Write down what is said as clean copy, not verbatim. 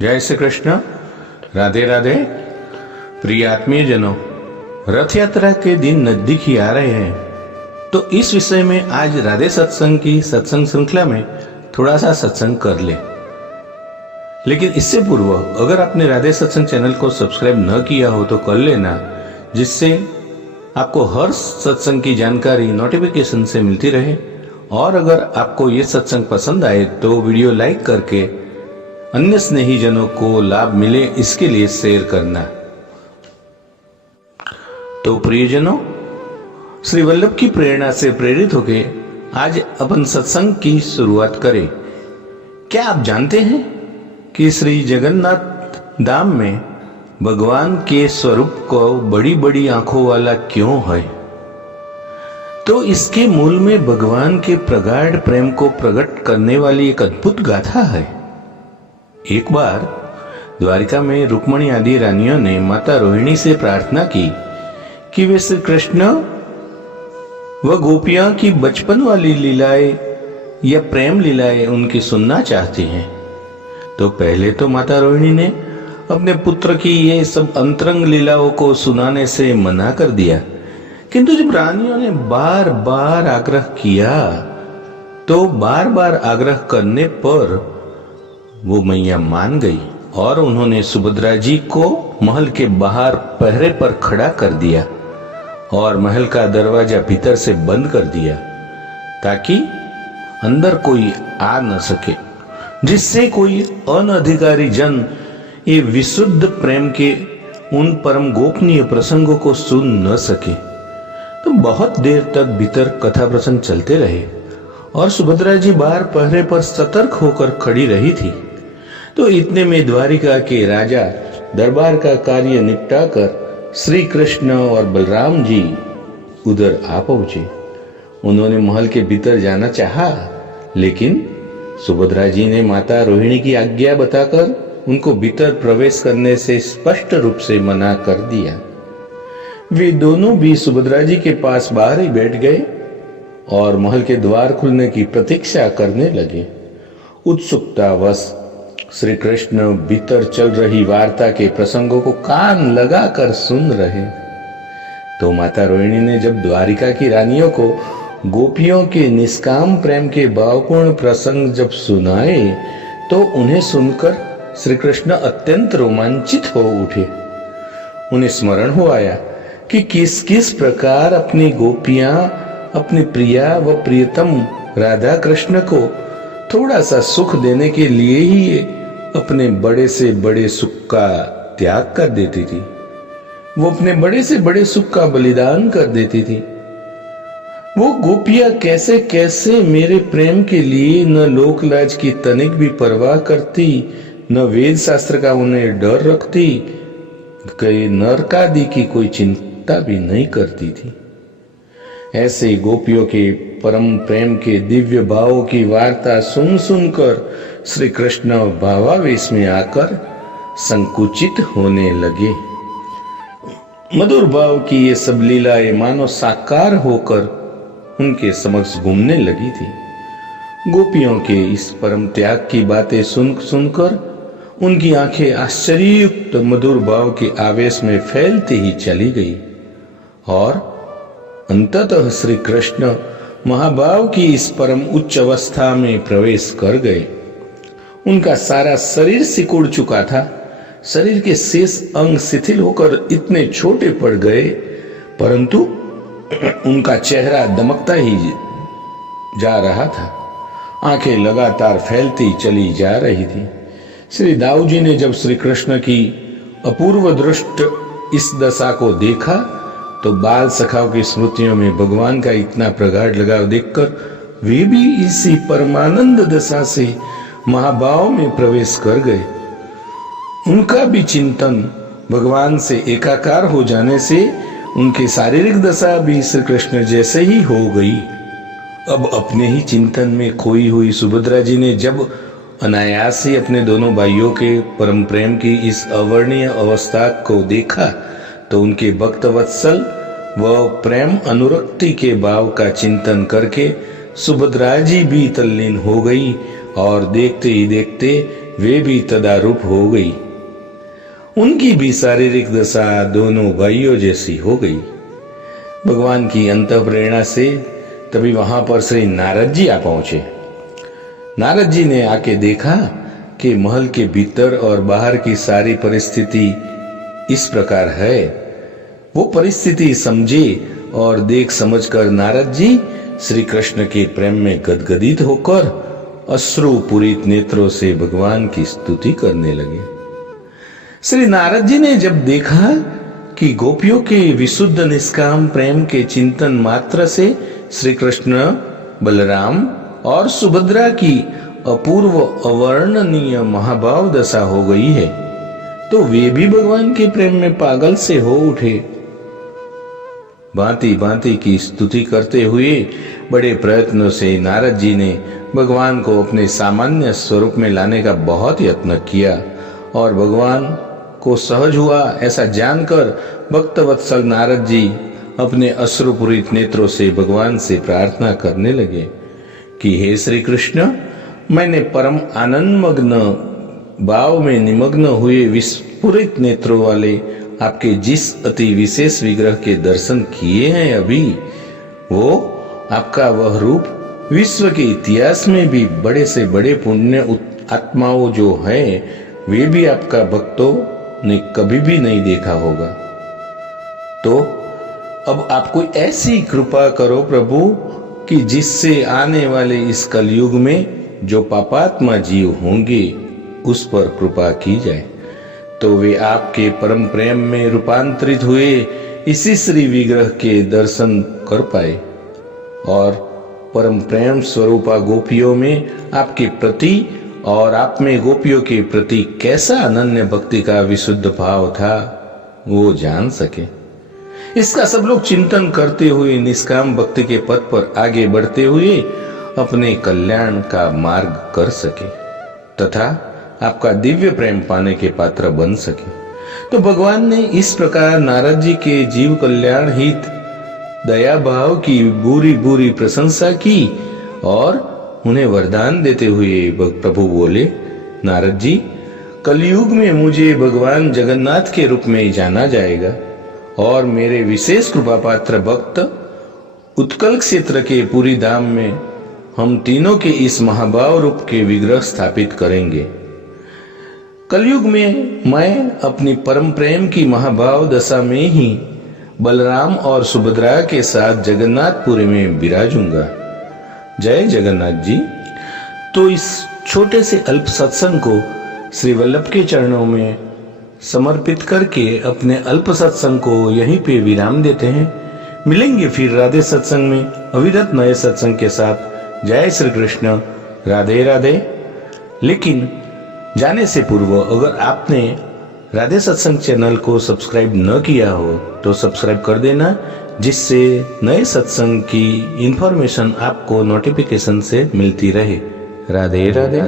जय श्री कृष्ण। राधे राधे। प्रिय आत्मीय जनों, रथ यात्रा के दिन नजदीक ही आ रहे हैं, तो इस विषय में आज राधे सत्संग की सत्संग श्रृंखला में थोड़ा सा सत्संग कर ले। लेकिन इससे पूर्व अगर आपने राधे सत्संग चैनल को सब्सक्राइब न किया हो तो कर लेना, जिससे आपको हर सत्संग की जानकारी नोटिफिकेशन से मिलती रहे। और अगर आपको ये सत्संग पसंद आए तो वीडियो लाइक करके अन्य स्नेही जनों को लाभ मिले, इसके लिए शेयर करना। तो प्रियजनों, श्री वल्लभ की प्रेरणा से प्रेरित होके आज अपन सत्संग की शुरुआत करें। क्या आप जानते हैं कि श्री जगन्नाथ धाम में भगवान के स्वरूप को बड़ी बड़ी आंखों वाला क्यों है? तो इसके मूल में भगवान के प्रगाढ़ प्रेम को प्रकट करने वाली एक अद्भुत गाथा है। एक बार द्वारिका में रुक्मणी आदि रानियों ने माता रोहिणी से प्रार्थना की कि वे श्री कृष्ण व गोपियां की बचपन वाली लीलाएं या प्रेम लीलाएं उनकी सुनना चाहती हैं। तो पहले तो माता रोहिणी ने अपने पुत्र की ये सब अंतरंग लीलाओं को सुनाने से मना कर दिया, किंतु जब रानियों ने बार बार आग्रह किया तो बार बार आग्रह करने पर वो मैया मान गई और उन्होंने सुभद्रा जी को महल के बाहर पहरे पर खड़ा कर दिया और महल का दरवाजा भीतर से बंद कर दिया ताकि अंदर कोई आ न सके, जिससे कोई अनधिकारी जन ये विशुद्ध प्रेम के उन परम गोपनीय प्रसंगों को सुन न सके। तो बहुत देर तक भीतर कथा प्रसंग चलते रहे और सुभद्रा जी बाहर पहरे पर सतर्क होकर खड़ी रही थी। तो इतने में द्वारिका के राजा दरबार का कार्य निपटाकर श्री कृष्ण और बलराम जी उधर आ पहुंचे। उन्होंने महल के भीतर जाना चाहा, लेकिन सुभद्रा जी ने माता रोहिणी की आज्ञा बताकर उनको भीतर प्रवेश करने से स्पष्ट रूप से मना कर दिया। वे दोनों भी सुभद्रा जी के पास बाहर ही बैठ गए और महल के द्वार खुलने की प्रतीक्षा करने लगे। उत्सुकतावश श्री कृष्ण भीतर चल रही वार्ता के प्रसंगों को कान लगाकर सुन रहे। तो माता रोहिणी ने जब द्वारिका की रानियों को गोपियों के निष्काम प्रेम के भावपूर्ण प्रसंग जब सुनाए तो उन्हें सुनकर श्री कृष्ण अत्यंत रोमांचित हो उठे। उन्हें स्मरण हो आया कि किस किस प्रकार अपनी गोपियां अपनी प्रिया व प्रियतम राधा कृष्ण को थोड़ा सा सुख देने के लिए ही अपने बड़े से बड़े सुख का त्याग कर देती थी। वो अपने बड़े से बड़े सुख का बलिदान कर देती थी। वो गोपियां कैसे कैसे मेरे प्रेम के लिए न लोकलाज की तनिक भी परवाह करती, न वेद शास्त्र का उन्हें डर रखती, कई नरकादि की कोई चिंता भी नहीं करती थी। ऐसे गोपियों के परम प्रेम के दिव्य भावों की वार्ता सुन सुनकर श्री कृष्ण भावावेश में आकर संकुचित होने लगे। मधुर भाव की ये सब लीलाएं मानो साकार होकर उनके समक्ष घूमने लगी थी। गोपियों के इस परम त्याग की बातें सुन सुनकर उनकी आंखें आश्चर्ययुक्त मधुर भाव के आवेश में फैलती ही चली गई और अंततः श्री कृष्ण महाभाव की इस परम उच्च अवस्था में प्रवेश कर गए। उनका सारा शरीर सिकुड़ चुका था। शरीर के शेष अंग शिथिल होकर इतने छोटे पड़ गए, परंतु उनका चेहरा दमकता ही जा रहा था। आंखें लगातार फैलती चली जा रही थी। श्री दाऊ जी ने जब श्री कृष्ण की अपूर्व दृष्ट इस दशा को देखा तो बाल सखाओं की स्मृतियों में भगवान का इतना प्रगाढ़ लगाव देखकर वे भी इसी परमानंद दशा से महाभाव में प्रवेश कर गए। उनका भी चिंतन भगवान से एकाकार हो जाने से उनकी शारीरिक दशा भी श्री कृष्ण जैसे ही हो गई। अब अपने ही चिंतन में खोई हुई सुभद्रा जी ने जब अनायास ही अपने दोनों भाइयों के परम प्रेम की इस अवर्णीय अवस्था को देखा तो उनके भक्त वत्सल व प्रेम अनुरक्ति के भाव का चिंतन करके सुभद्रा जी भी तल्लीन हो गई और देखते ही देखते वे भी तदारूप हो गई। उनकी भी शारीरिक दशा दोनों भाइयों जैसी हो गई। भगवान की अंतः प्रेरणा से तभी वहां पर श्री नारद जी आ पहुंचे। नारद जी ने आके देखा कि महल के भीतर और बाहर की सारी परिस्थिति इस प्रकार है। वो परिस्थिति समझे और देख समझकर नारद जी श्री कृष्ण के प्रेम में गदगदित होकर अश्रुपूरित नेत्रों से भगवान की स्तुति करने लगे। श्री नारद जी ने जब देखा कि गोपियों के विशुद्ध निष्काम प्रेम के चिंतन मात्र से श्री कृष्ण, बलराम और सुभद्रा की अपूर्व अवर्णनीय महाभाव दशा हो गई है, तो वे भी भगवान के प्रेम में पागल से हो उठे। भांति भांति की स्तुति करते हुए बड़े प्रयत्नों से नारद जी ने भगवान को अपने सामान्य स्वरूप में लाने का बहुत यत्न किया और भगवान को सहज हुआ ऐसा जानकर भक्तवत्सल नारद जी अपने अश्रुपूरित नेत्रों से भगवान से प्रार्थना करने लगे कि हे श्री कृष्ण, मैंने परम आनंद मग्न भाव में निमग्न हुए विस्फुरित नेत्रों वाले आपके जिस अति विशेष विग्रह के दर्शन किए हैं अभी, वो आपका वह रूप विश्व के इतिहास में भी बड़े से बड़े पुण्य आत्माओं जो है वे भी आपका भक्तों ने कभी भी नहीं देखा होगा। तो अब आप कोई ऐसी कृपा करो प्रभु कि जिससे आने वाले इस कलयुग में जो पापात्मा जीव होंगे उस पर कृपा की जाए, तो वे आपके परम प्रेम में रूपांतरित हुए इसी श्री विग्रह के दर्शन कर पाए और परम प्रेम स्वरूपा गोपियों में आपके प्रति और आप में गोपियों के प्रति कैसा अनन्य भक्ति का विशुद्ध भाव था वो जान सके। इसका सब लोग चिंतन करते हुए निष्काम भक्ति के पथ पर आगे बढ़ते हुए अपने कल्याण का मार्ग कर सके तथा आपका दिव्य प्रेम पाने के पात्र बन सके। तो भगवान ने इस प्रकार नारद जी के जीव कल्याण हित दया भाव की बुरी बुरी प्रशंसा की और उन्हें वरदान देते हुए प्रभु बोले, नारद जी, कलयुग में मुझे भगवान जगन्नाथ के रूप में जाना जाएगा और मेरे विशेष कृपा पात्र भक्त उत्कल क्षेत्र के पुरी धाम में हम तीनों के इस महाभाव रूप के विग्रह स्थापित करेंगे। कलयुग में मैं अपनी परम प्रेम की महाभाव दशा में ही बलराम और सुभद्रा के साथ जगन्नाथपुरी में विराजूंगा। जय जगन्नाथ जी। तो इस छोटे से अल्प सत्संग को श्री वल्लभ के चरणों में समर्पित करके अपने अल्प सत्संग को यहीं पे विराम देते हैं। मिलेंगे फिर राधे सत्संग में अविरत नए सत्संग के साथ। जय श्री कृष्ण, राधे राधे। लेकिन जाने से पूर्व अगर आपने राधे सत्संग चैनल को सब्सक्राइब न किया हो तो सब्सक्राइब कर देना, जिससे नए सत्संग की इंफॉर्मेशन आपको नोटिफिकेशन से मिलती रहे। राधे राधे।